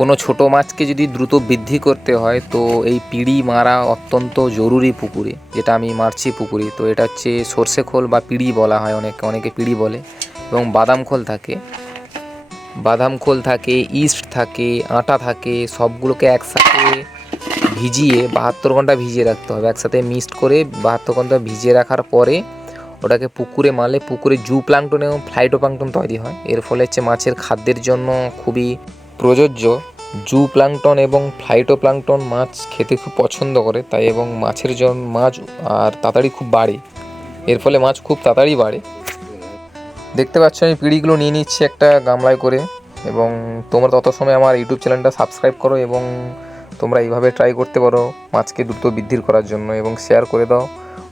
কোনো ছোট মাছকে যদি দ্রুত বৃদ্ধি করতে হয়, তো এই পিড়ি মারা অত্যন্ত জরুরি পুকুরে, যেটা আমি মারছি পুকুরে। তো এটা হচ্ছে সর্ষে খোল বা পিড়ি বলা হয় অনেকে অনেকে পিড়ি বলে, এবং বাদাম খোল থাকে। বাদাম খোল থাকে, ইস্ট থাকে, আটা থাকে, সবগুলোকে একসাথে ভিজিয়ে বাহাত্তর ঘণ্টা ভিজিয়ে রাখতে হবে। একসাথে মিক্সড করে বাহাত্তর ঘণ্টা ভিজিয়ে রাখার পরে ওটাকে পুকুরে মারলে পুকুরে জু প্লাঙ্কটন এবং ফ্লাইটো প্লাংটন তৈরি হয়। এর ফলে হচ্ছে মাছের খাদ্যের জন্য খুবই প্রযোজ্য জু প্লাঙ্কটন এবং ফ্লাইটো প্লাঙ্কটন মাছ খেতে খুব পছন্দ করে, তাই এবং মাছের জন্য মাছ আর তাড়াতাড়ি খুব বাড়ে। এর ফলে মাছ খুব তাড়াতাড়ি বাড়ে। দেখতে পাচ্ছ, আমি পিঁড়িগুলো নিয়ে নিচ্ছি একটা গামলায় করে এবং তোমরা তত সময় আমার ইউটিউব চ্যানেলটা সাবস্ক্রাইব করো এবং তোমরা এইভাবে ট্রাই করতে পারো মাছকে দ্রুত বৃদ্ধি করার জন্য এবং শেয়ার করে দাও।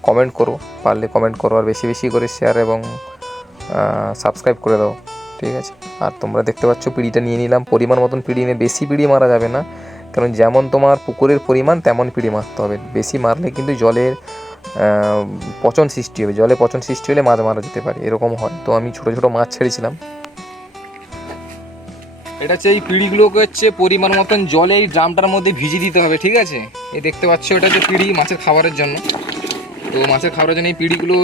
কমেন্ট করো, পারলে কমেন্ট করো আর বেশি বেশি করে শেয়ার এবং সাবস্ক্রাইব করে দাও। ঠিক আছে? আর তোমরা দেখতে পাচ্ছ পিঁড়িটা নিয়ে নিলাম। পরিমাণ মতন পিঁড়ি নিয়ে বেশি পিঁড়ি মারা যাবে না। কারণ যেমন তোমার পুকুরের পরিমাণ, তেমন পিঁড়ি মারতে হবে। বেশি মারলে কিন্তু জলের পচন সৃষ্টি হবে। জলে পচন সৃষ্টি হলে মাছ মারা যেতে পারে। এরকম হয়। তো আমি ছোটো ছোটো মাছ ছেড়েছিলাম। এটা হচ্ছে এই পিঁড়িগুলোকে হচ্ছে পরিমাণ মতন জলে এই ড্রামটার মধ্যে ভিজিয়ে দিতে হবে, ঠিক আছে? এই দেখতে পাচ্ছ, এটা হচ্ছে পিঁড়ি মাছের খাবারের জন্য। তো মাছের খাবারের জন্য এই পিঁড়িগুলো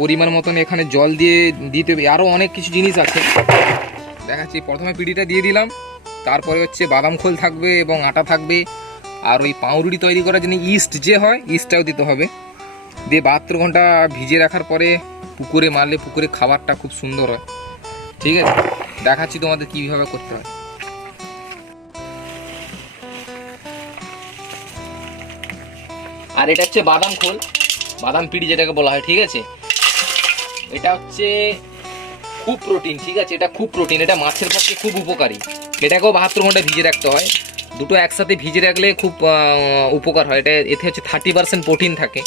পরিমাণ মতন এখানে জল দিয়ে দিতে হবে। আরও অনেক কিছু জিনিস আছে। দেখাচ্ছি। প্রথমে পিঁড়িটা দিয়ে দিলাম। তারপরে হচ্ছে বাদাম খোল থাকবে এবং আটা থাকবে। আর ওই পাউরুটি তৈরি করার জন্য ইস্ট যে হয়, ইস্টটাও দিতে হবে। দিয়ে বাহাত্তর ঘণ্টা ভিজিয়ে রাখার পরে পুকুরে মারলে পুকুরে খাবারটা খুব সুন্দর হয়। ঠিক আছে? দেখাচ্ছি তোমাদের কীভাবে করতে হয়। আর এটা হচ্ছে বাদাম খোল। বাদাম পিড়ি যেটাকে বলা হয়, ঠিক আছে? এটা হচ্ছে খুব প্রোটিন ঠিক আছে? এটা খুব প্রোটিন এটা মাছের পক্ষে খুব উপকারী। এটাকেও বাহাত্তর ঘণ্টা ভিজে রাখতে হয়। দুটো একসাথে ভিজে রাখলে খুব উপকার হয়। এটা, এতে হচ্ছে থার্টি পার্সেন্ট প্রোটিন থাকে।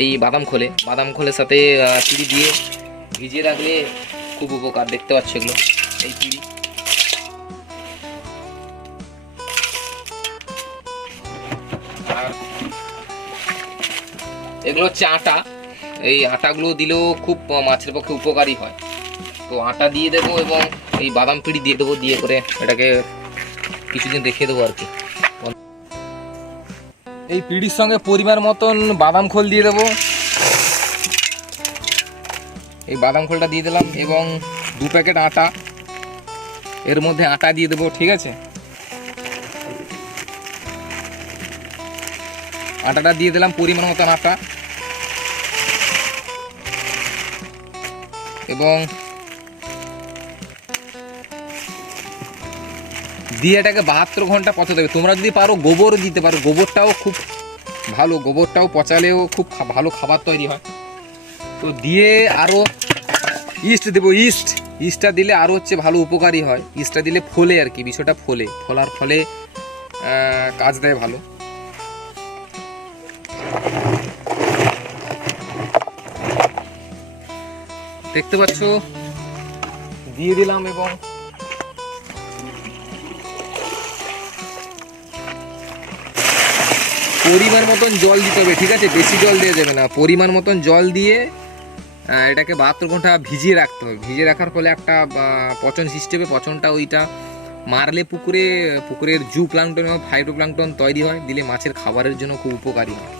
এই বাদাম খোলে। বাদাম খোলের সাথে পিড়ি দিয়ে ভিজিয়ে রাখলে খুব উপকার। দেখতে পাচ্ছ এগুলো, এই চিড়ি। এগুলো হচ্ছে আটা। এই আটাগুলো দিলেও খুব মাছের পক্ষে উপকারী হয়। তো আটা দিয়ে দেবো এবং এই বাদাম পিড়ি দিয়ে দেবো দিয়ে করে এটাকে কিছুদিন রেখে দেবো আর কি। এই পিড়ির সঙ্গে পরিমাণ মতন বাদাম খোল দিয়ে দেবো। এই বাদাম খোলটা দিয়ে দিলাম এবং দু প্যাকেট আটা। এর মধ্যে আটা দিয়ে দেবো ঠিক আছে? আটাটা দিয়ে দিলাম পরিমাণ মতন আটা। এবং দিয়ে এটাকে বাহাত্তর ঘণ্টা পচা দেবে। তোমরা যদি পারো গোবর দিতে পারো, গোবরটাও খুব ভালো, গোবরটাও পচালেও খুব ভালো খাবার তৈরি হয়। তো দিয়ে আরও ইস্ট দেবো, ইস্ট। ইস্টটা দিলে আরও হচ্ছে ভালো উপকারী হয়। ইস্টটা দিলে ফলে আর কি, বিষয়টা ফলে। ফলার ফলে কাজ দেয় ভালো। দেখতে পাচ্ছ? দিয়ে দিলাম এবং পরিমাণ মতন জল দিতে হবে, ঠিক আছে? বেশি জল দিয়ে দেবে না। পরিমাণ মতন জল দিয়ে এটাকে বাহাত্তর ঘণ্টা ভিজিয়ে রাখতে হবে। ভিজিয়ে রাখার ফলে একটা পচন হবে পচনটা ওইটা মারলে পুকুরে, পুকুরের জু প্লাংটন এবং ফাইটো প্লাংটন তৈরি হয়, দিলে মাছের খাবারের জন্য খুব উপকারী হয়।